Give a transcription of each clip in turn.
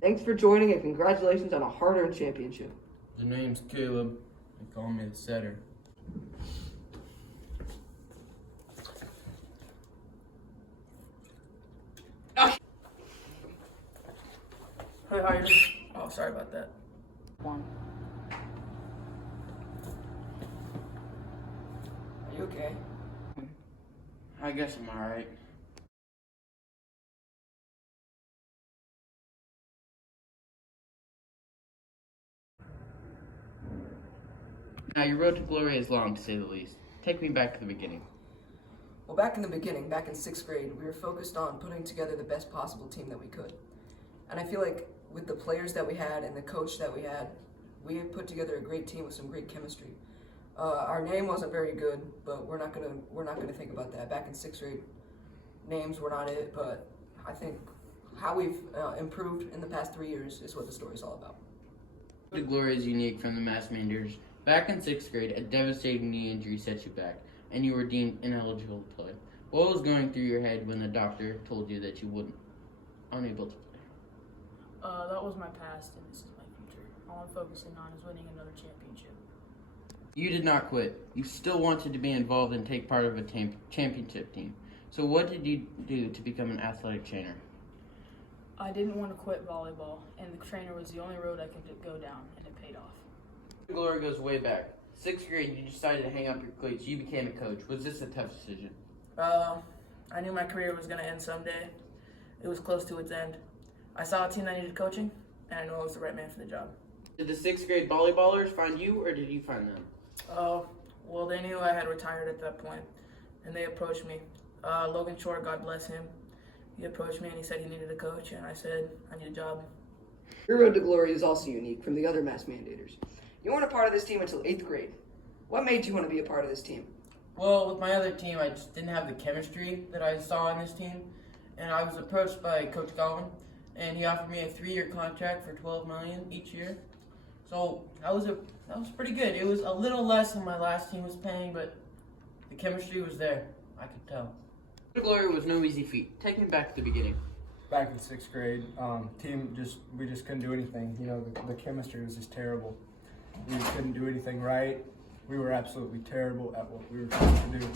Thanks for joining and congratulations on a hard-earned championship. The name's Caleb. They call me the setter. Hey, how you doing? Oh, sorry about that. Are you okay? I guess I'm alright. Now, your road to glory is long, to say the least. Take me back to the beginning. Well, back in the beginning, back in 6th grade, we were focused on putting together the best possible team that we could. And I feel like with the players that we had and the coach that we had put together a great team with some great chemistry. Our name wasn't very good, but we're not gonna think about that. Back in 6th grade, names were not it, but I think how we've improved in the past 3 years is what the story's all about. The glory is unique from the Mandators. Back in 6th grade, a devastating knee injury set you back, and you were deemed ineligible to play. What was going through your head when the doctor told you that you wouldn't, unable to play? That was my past, and this is my future. All I'm focusing on is winning another championship. You did not quit. You still wanted to be involved and take part of a championship team. So what did you do to become an athletic trainer? I didn't want to quit volleyball, and the trainer was the only road I could go down, and it paid off. The glory goes way back. 6th grade, you decided to hang up your cleats. You became a coach. Was this a tough decision? I knew my career was going to end someday. It was close to its end. I saw a team that needed coaching, and I knew I was the right man for the job. Did the 6th grade volleyballers find you, or did you find them? Well, they knew I had retired at that point, and they approached me. Logan Shore, God bless him, he approached me and he said he needed a coach, and I said, I need a job. Your road to glory is also unique from the other mass mandators. You weren't a part of this team until 8th grade. What made you want to be a part of this team? Well, with my other team, I just didn't have the chemistry that I saw in this team, and I was approached by Coach Gowan, and he offered me a 3-year contract for $12 million each year. So that was pretty good. It was a little less than my last team was paying, but the chemistry was there. I could tell. The glory was no easy feat. Take me back to the beginning. Back in 6th grade, we just couldn't do anything. You know, the chemistry was just terrible. We couldn't do anything right. We were absolutely terrible at what we were trying to do.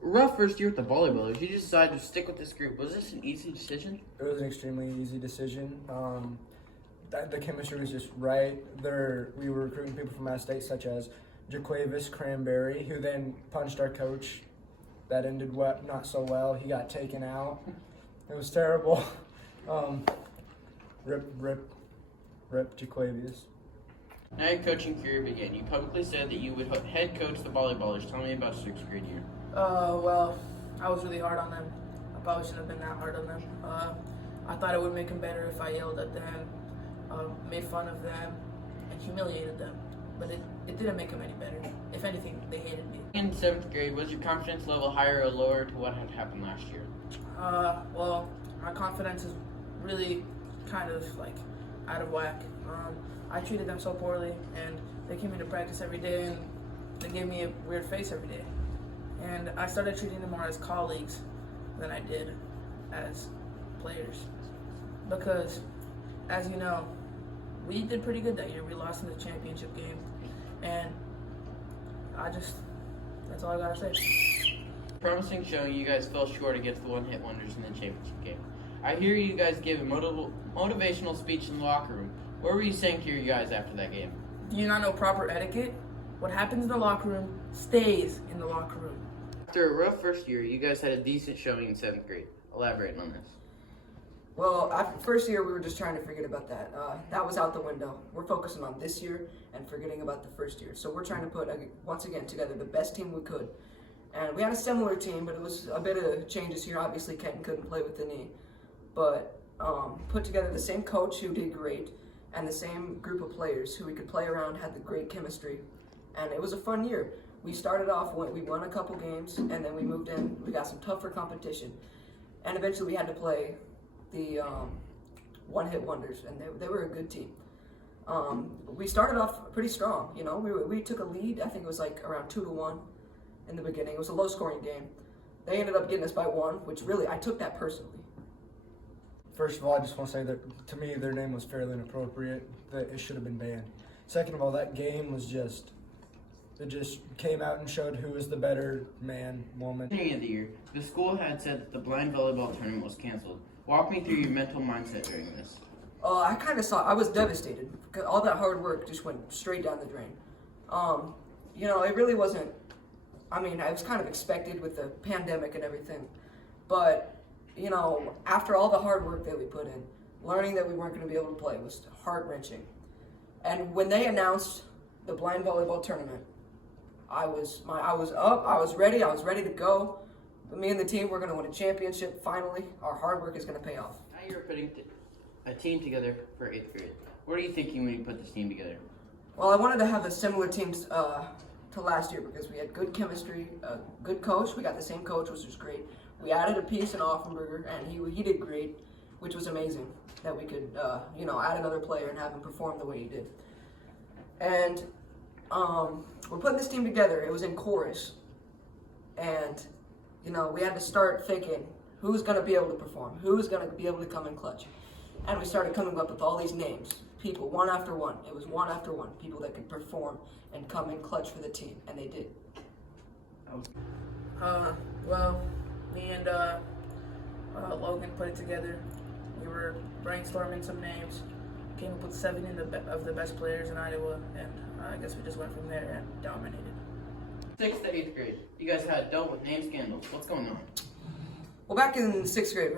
Rough first year with the volleyballers. You decided to stick with this group. Was this an easy decision? It was an extremely easy decision. The chemistry was just right. We were recruiting people from out of state, such as Jaquavis Cranberry, who then punched our coach. That ended not so well. He got taken out. It was terrible. Rip Jaquavius. Now your coaching career began. You publicly said that you would head coach the volleyballers. Tell me about 6th grade year. Well, I was really hard on them. I probably shouldn't have been that hard on them. I thought it would make them better if I yelled at them, made fun of them, and humiliated them. But it didn't make them any better. If anything, they hated me. In 7th grade, was your confidence level higher or lower to what had happened last year? Well, my confidence is really kind of like out of whack. I treated them so poorly, and they came into practice every day, and they gave me a weird face every day. And I started treating them more as colleagues than I did as players. Because, as you know, we did pretty good that year. We lost in the championship game. And that's all I gotta say. Promising showing you guys fell short against the one-hit wonders in the championship game. I hear you guys gave a motivational speech in the locker room. What were you saying to your guys after that game? Do you not know proper etiquette? What happens in the locker room stays in the locker room. After a rough first year, you guys had a decent showing in 7th grade. Elaborate on this. Well, after first year, we were just trying to forget about that. That was out the window. We're focusing on this year and forgetting about the first year. So we're trying to put, once again, together the best team we could. And we had a similar team, but it was a bit of changes here. Obviously, Kenton couldn't play with the knee. But put together the same coach who did great and the same group of players who we could play around, had the great chemistry. And it was a fun year. We started off, we won a couple games, and then we moved in. We got some tougher competition. And eventually we had to play the one-hit wonders, and they were a good team. We started off pretty strong. You know, we took a lead. I think it was like around 2-1 in the beginning. It was a low-scoring game. They ended up getting us by 1, which really I took that personally. First of all, I just want to say that to me their name was fairly inappropriate. That it should have been banned. Second of all, that game was just came out and showed who was the better man, woman. Beginning of the year, the school had said that the blind volleyball tournament was canceled. Walk me through your mental mindset during this. I was devastated. All that hard work just went straight down the drain. It really wasn't, it was kind of expected with the pandemic and everything. But, after all the hard work that we put in, learning that we weren't going to be able to play was heart-wrenching. And when they announced the blind volleyball tournament, I was up, I was ready to go. But me and the team, we're going to win a championship finally. Our hard work is going to pay off. Now you're putting a team together for 8th grade. What are you thinking when you put this team together? Well, I wanted to have a similar team to last year because we had good chemistry, a good coach. We got the same coach, which was great. We added a piece in Offenberger, and he did great, which was amazing that we could, add another player and have him perform the way he did. And we're putting this team together. It was in chorus, and we had to start thinking who's going to be able to perform, who's going to be able to come in clutch, and we started coming up with all these names, people one after one. It was one after one, people that could perform and come in clutch for the team, and they did. Well, me and Logan put it together. We were brainstorming some names, came up with 7 of the best players in Iowa, and I guess we just went from there and dominated. 6th to 8th grade, you guys had dealt with name scandals. What's going on? Well, back in 6th grade,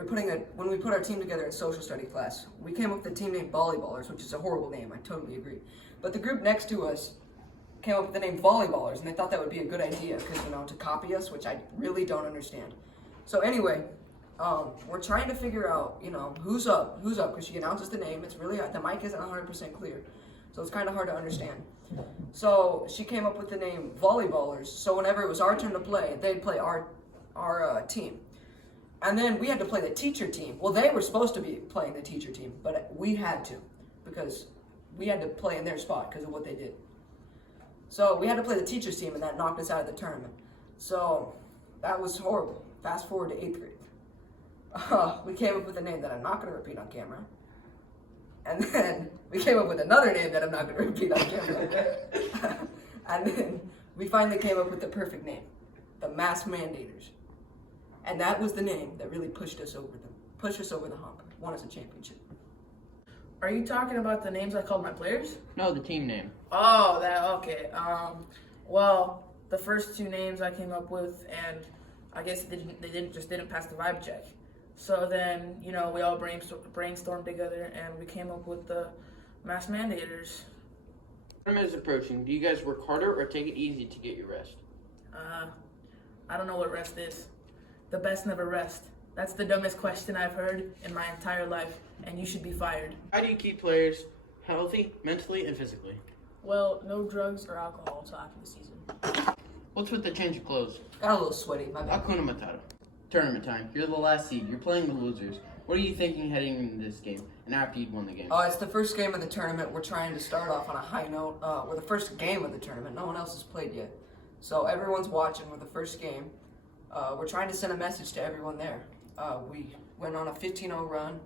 when we put our team together in social study class, we came up with a team named Volleyballers, which is a horrible name. I totally agree. But the group next to us came up with the name Volleyballers, and they thought that would be a good idea because, to copy us, which I really don't understand. So anyway, we're trying to figure out, who's up, because she announces the name. It's really, the mic isn't 100% clear, so it's kind of hard to understand. So she came up with the name Volleyballers, so whenever it was our turn to play, they'd play our team. And then we had to play the teacher team. Well, they were supposed to be playing the teacher team, but we had to because we had to play in their spot because of what they did. So we had to play the teacher's team, and that knocked us out of the tournament. So that was horrible. Fast forward to 8th grade. We came up with a name that I'm not going to repeat on camera. And then we came up with another name that I'm not going to repeat on camera. And then we finally came up with the perfect name, the Mass Mandators. And that was the name that really pushed us over the hump, won us a championship. Are you talking about the names I called my players? No, the team name. Oh, that okay. Well, the first 2 names I came up with, and I guess they didn't pass the vibe check. So then, we all brainstormed together, and we came up with the Mass Mandators. Tournament is approaching. Do you guys work harder or take it easy to get your rest? I don't know what rest is. The best never rest. That's the dumbest question I've heard in my entire life, and you should be fired. How do you keep players healthy, mentally, and physically? Well, no drugs or alcohol until after the season. What's with the change of clothes? Got a little sweaty, my bad. Hakuna Matata. Tournament time. You're the last seed. You're playing the losers. What are you thinking heading into this game and after you'd won the game? It's the first game of the tournament. We're trying to start off on a high note. We're the first game of the tournament. No one else has played yet. So everyone's watching. We're the first game. We're trying to send a message to everyone there. We went on a 15-0 run,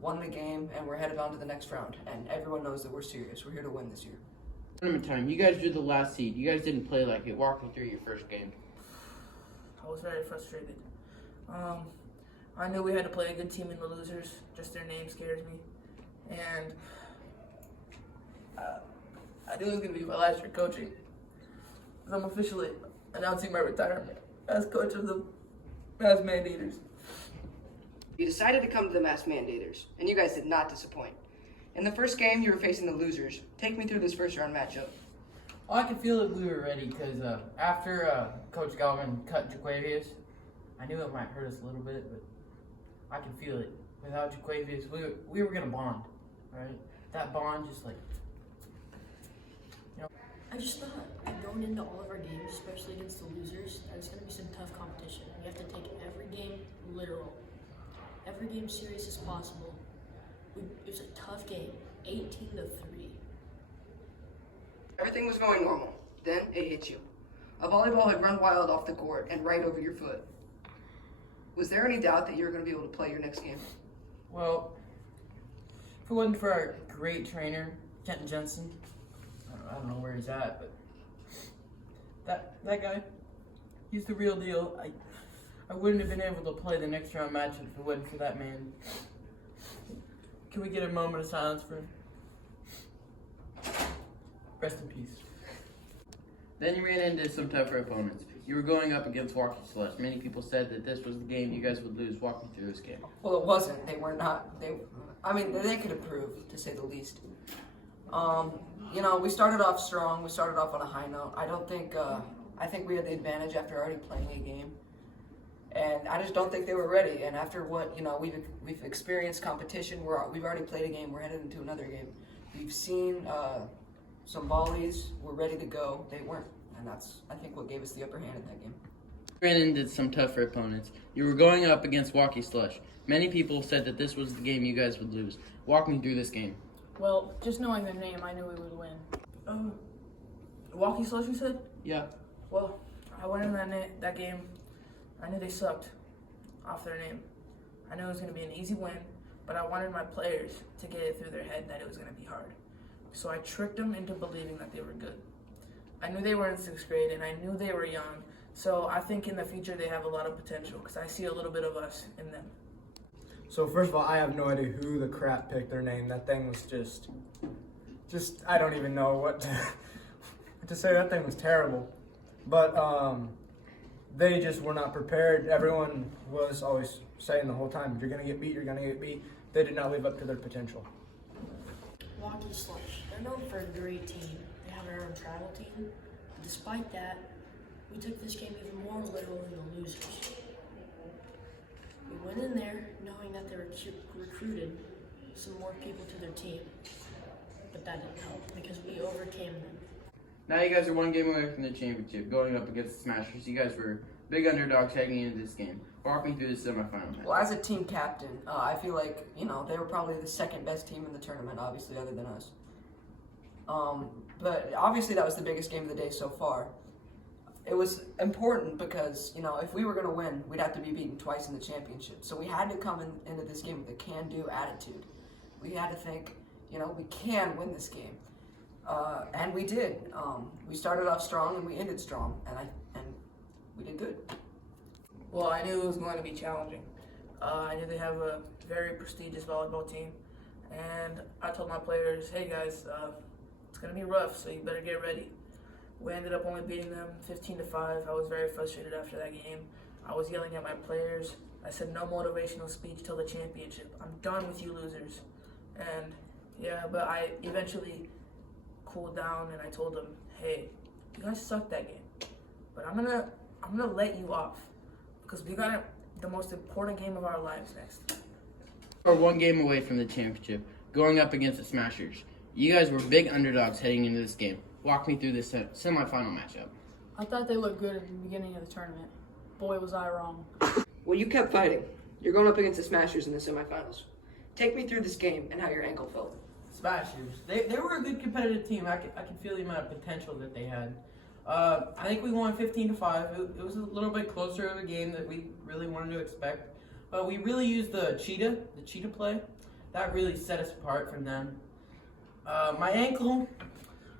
won the game, and we're headed on to the next round. And everyone knows that we're serious. We're here to win this year. Tournament time. You guys drew the last seed. You guys didn't play like it. Walk me through your first game. I was very frustrated. I knew we had to play a good team in the losers. Just their name scares me. And I knew it was going to be my last year coaching. Because I'm officially announcing my retirement as coach of the Mass Mandators. You decided to come to the Mass Mandators, and you guys did not disappoint. In the first game, you were facing the losers. Take me through this first round matchup. Well, I could feel that we were ready because after Coach Galvin cut Jaquavius, I knew it might hurt us a little bit, but I could feel it. Without Jaquavius, we were going to bond, right? That bond just like, I just thought that going into all of our games, especially against the losers, that it's going to be some tough competition. We have to take every game literal, every game serious as possible. It was a tough game, 18-3. Everything was going normal. Then it hit you. A volleyball had run wild off the court and right over your foot. Was there any doubt that you were going to be able to play your next game? well, If it wasn't for our great trainer, Kenton Jensen, I don't know where he's at, but that guy, he's the real deal. I wouldn't have been able to play the next round match if it wasn't for that man. Can we get a moment of silence for him? Rest in peace. Then you ran into some tougher opponents. You were going up against Walkie Slush. Many people said that this was the game you guys would lose. Walk me through this game. Well, it wasn't. They were not. They could improve, to say the least. We started off strong. We started off on a high note. I think we had the advantage after already playing a game, and I just don't think they were ready. And after what we've experienced competition. We've already played a game. We're headed into another game. We've seen some volleys. We're ready to go. They weren't, and that's I think what gave us the upper hand in that game. You ran into some tougher opponents. You were going up against Walkie Slush. Many people said that this was the game you guys would lose. Walk me through this game. Well, just knowing the name, I knew we would win. Walkie Slush, you said? Yeah. Well, I went in that game. I knew they sucked off their name. I knew it was going to be an easy win, but I wanted my players to get it through their head that it was going to be hard. So I tricked them into believing that they were good. I knew they were in 6th grade, and I knew they were young. So I think in the future they have a lot of potential because I see a little bit of us in them. So first of all, I have no idea who the crap picked their name. That thing was just I don't even know what to say. That thing was terrible. But they just were not prepared. Everyone was always saying the whole time, "You're gonna get beat. You're gonna get beat." They did not live up to their potential. Walkie Slush. They're known for a great team. They have their own travel team. Despite that, we took this game even more literal than the losers. We went in there knowing that they recruited some more people to their team, but that didn't help because we overcame them. Now you guys are one game away from the championship, going up against the Smashers. You guys were big underdogs heading into this game. Walk me through the semifinal match. Well, as a team captain, I feel like they were probably the second best team in the tournament, obviously, other than us. But obviously, that was the biggest game of the day so far. It was important because if we were going to win, we'd have to be beaten twice in the championship. So we had to come into this game with a can-do attitude. We had to think, we can win this game, and we did. We started off strong and we ended strong, and we did good. Well, I knew it was going to be challenging. I knew they have a very prestigious volleyball team, and I told my players, "Hey guys, it's going to be rough, so you better get ready." We ended up only beating them 15-5. I was very frustrated after that game. I was yelling at my players. I said, "No motivational speech till the championship. I'm done with you losers." And but I eventually cooled down and I told them, "Hey, you guys sucked that game, but I'm gonna let you off because we got the most important game of our lives next." We're one game away from the championship, going up against the Smashers. You guys were big underdogs heading into this game. Walk me through this semifinal matchup. I thought they looked good at the beginning of the tournament. Boy, was I wrong. Well, you kept fighting. You're going up against the Smashers in the semifinals. Take me through this game and how your ankle felt. Smashers. They were a good competitive team. I can feel the amount of potential that they had. I think we won 15-5. It was a little bit closer of a game that we really wanted to expect. But we really used the cheetah play. That really set us apart from them. My ankle,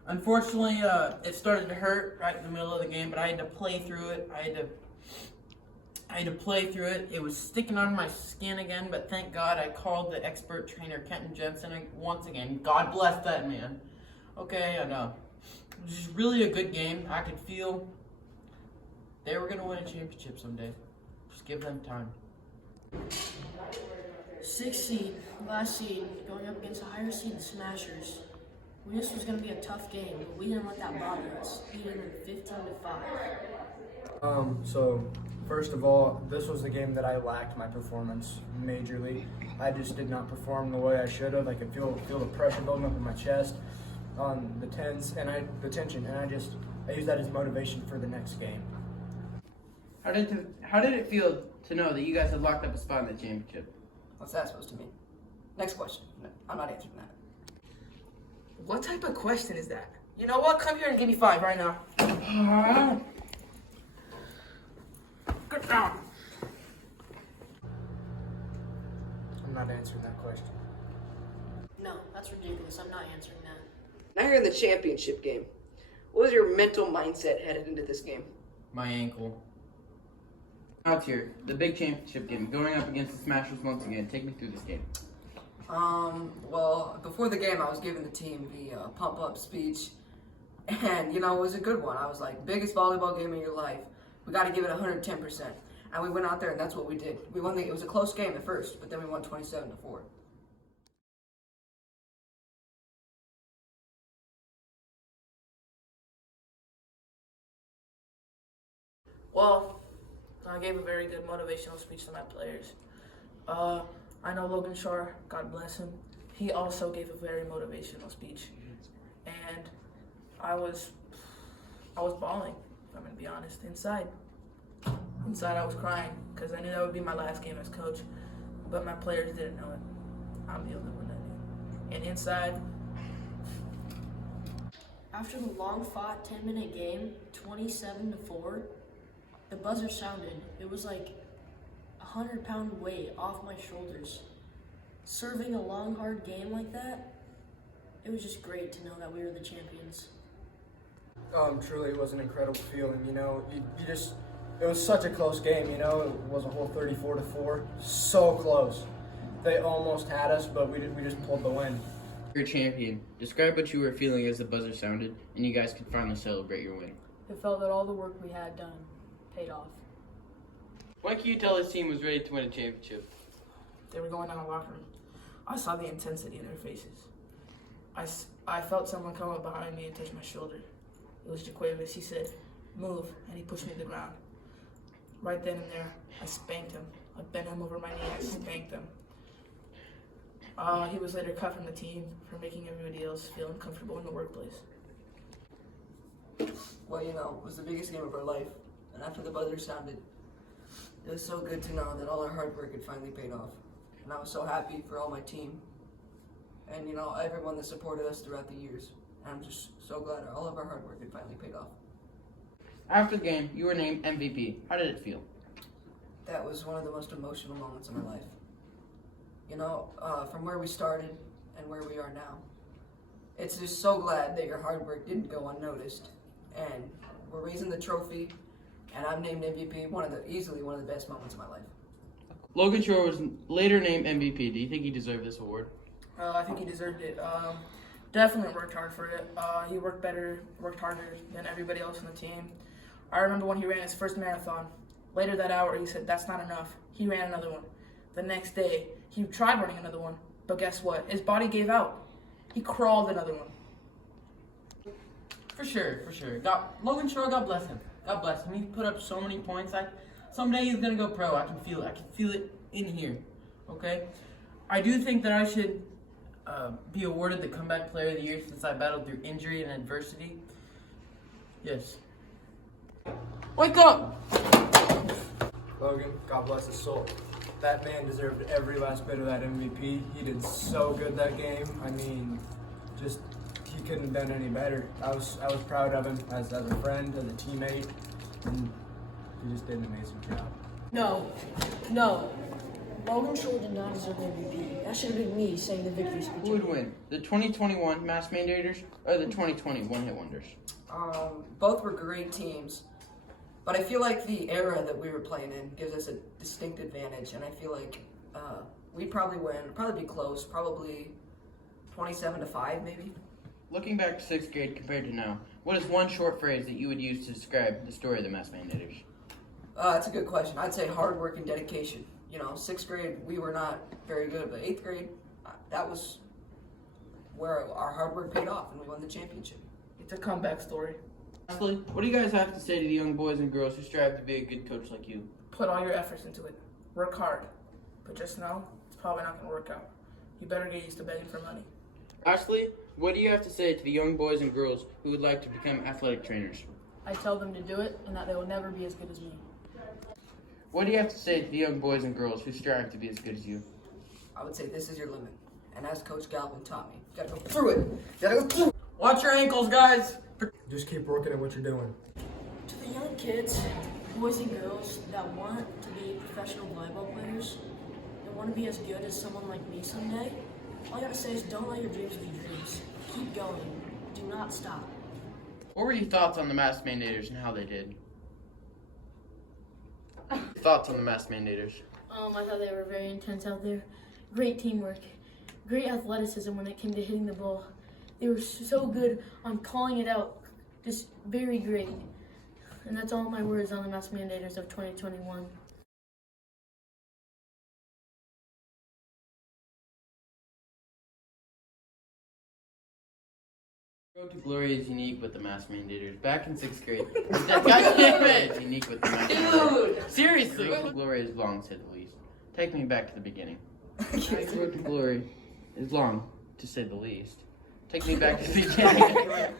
unfortunately, it started to hurt right in the middle of the game, but I had to play through it. I had to play through it. It was sticking on my skin again, but thank God I called the expert trainer, Kenton Jensen, once again. God bless that man. Okay, and it was just really a good game. I could feel they were going to win a championship someday. Just give them time. 6th seed, last seed, going up against a higher seed, the Smashers. We knew this was going to be a tough game, but we didn't let that bother us. Beating them 15-5. So first of all, this was the game that I lacked my performance majorly. I just did not perform the way I should have. I could feel the pressure building up in my chest, the tension, and I used that as motivation for the next game. How did it feel to know that you guys had locked up a spot in the championship? What's that supposed to mean? Next question. No, I'm not answering that. What type of question is that? You know what? Come here and give me 5 right now. Good job. I'm not answering that question. No, that's ridiculous. I'm not answering that. Now you're in the championship game. What was your mental mindset headed into this game? My ankle. Out here, the big championship game, going up against the Smashers once again. Take me through this game. Well, before the game, I was giving the team the pump-up speech, and, it was a good one. I was like, biggest volleyball game of your life. We got to give it 110%. And we went out there, and that's what we did. We won it was a close game at first, but then we won 27-4. Well, I gave a very good motivational speech to my players. I know Logan Shore, God bless him, he also gave a very motivational speech. And I was bawling, if I'm going to be honest, inside. Inside I was crying because I knew that would be my last game as coach. But my players didn't know it. I'm the only one that knew. And inside, After the long-fought 10-minute game, 27-4, the buzzer sounded. It was like a 100-pound weight off my shoulders. Serving a long, hard game like that, it was just great to know that we were the champions. Truly, it was an incredible feeling. It was such a close game. It was a whole 34-4, so close. They almost had us, but we just pulled the win. You're a champion. Describe what you were feeling as the buzzer sounded, and you guys could finally celebrate your win. It felt that all the work we had done paid off. When can you tell this team was ready to win a championship? they were going down the locker room. I saw the intensity in their faces. I felt someone come up behind me and touch my shoulder. It was Jaquavis. He said, "Move," and he pushed me to the ground. Right then and there, I spanked him. I bent him over my knee. I spanked him. He was later cut from the team for making everybody else feel uncomfortable in the workplace. Well, it was the biggest game of our life. And after the buzzer sounded, it was so good to know that all our hard work had finally paid off. And I was so happy for all my team and, everyone that supported us throughout the years. And I'm just so glad all of our hard work had finally paid off. After the game, you were named MVP. How did it feel? That was one of the most emotional moments of my life. From where we started and where we are now. It's just so glad that your hard work didn't go unnoticed. And we're raising the trophy, and I'm named MVP, easily one of the best moments of my life. Logan Shore was later named MVP. Do you think he deserved this award? I think he deserved it. Definitely worked hard for it. He worked harder than everybody else on the team. I remember when he ran his first marathon. Later that hour, he said, "That's not enough." He ran another one. The next day, he tried running another one, but guess what? His body gave out. He crawled another one. For sure. Logan Shore, God bless him. God bless him. He put up so many points. Someday he's gonna go pro. I can feel it. I can feel it in here. Okay. I do think that I should be awarded the Comeback Player of the Year since I battled through injury and adversity. Yes. Wake up! Logan, God bless his soul. That man deserved every last bit of that MVP. He did so good that game. I mean, just he couldn't have done any better. I was proud of him as a friend, as a teammate, and he just did an amazing job. No. Logan Shore did not deserve the MVP. That should have been me saying the victory speech. Who would win? The 2021 Mass Mandators or the 2020 One Hit Wonders? Both were great teams, but I feel like the era that we were playing in gives us a distinct advantage, and I feel like we'd probably win, probably be close, probably 27-5 maybe. Looking back to 6th grade compared to now, what is one short phrase that you would use to describe the story of the Mass Mandators? That's a good question. I'd say hard work and dedication. 6th grade, we were not very good, but 8th grade, that was where our hard work paid off, and we won the championship. It's a comeback story. Lastly, what do you guys have to say to the young boys and girls who strive to be a good coach like you? Put all your efforts into it. Work hard. But just know, it's probably not going to work out. You better get used to begging for money. Lastly, what do you have to say to the young boys and girls who would like to become athletic trainers? I tell them to do it and that they will never be as good as me. What do you have to say to the young boys and girls who strive to be as good as you? I would say this is your limit. And as Coach Galvin taught me, you gotta go through it. You gotta go through it. Watch your ankles, guys! Just keep working at what you're doing. To the young kids, boys and girls that want to be professional volleyball players and want to be as good as someone like me someday, All you have to say is don't let your dreams be dreams. Keep going. Do not stop. What were your thoughts on the Masked Mandators and how they did? Thoughts on the Masked Mandators? I thought they were very intense out there. Great teamwork. Great athleticism when it came to hitting the ball. They were so good on calling it out. Just very great. And that's all my words on the Masked Mandators of 2021. Road to Glory is unique with the Masked Mandators. Back in 6th grade. God damn it! Unique with the Masked Mandators. Seriously! Road to Glory is long, to say the least. Take me back to the beginning. Road to Glory is long, to say the least. Take me back to the beginning.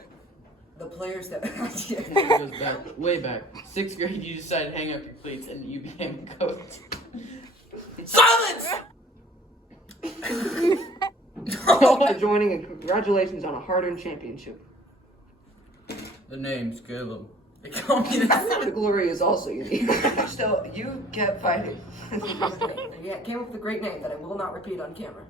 The players that It goes back, way back. 6th grade, you decided to hang up your cleats and you became a coach. Silence! For joining and congratulations on a hard-earned championship. The name's Caleb. They call me that. The glory is also unique. still, you kept fighting. Yeah, came up with a great name that I will not repeat on camera.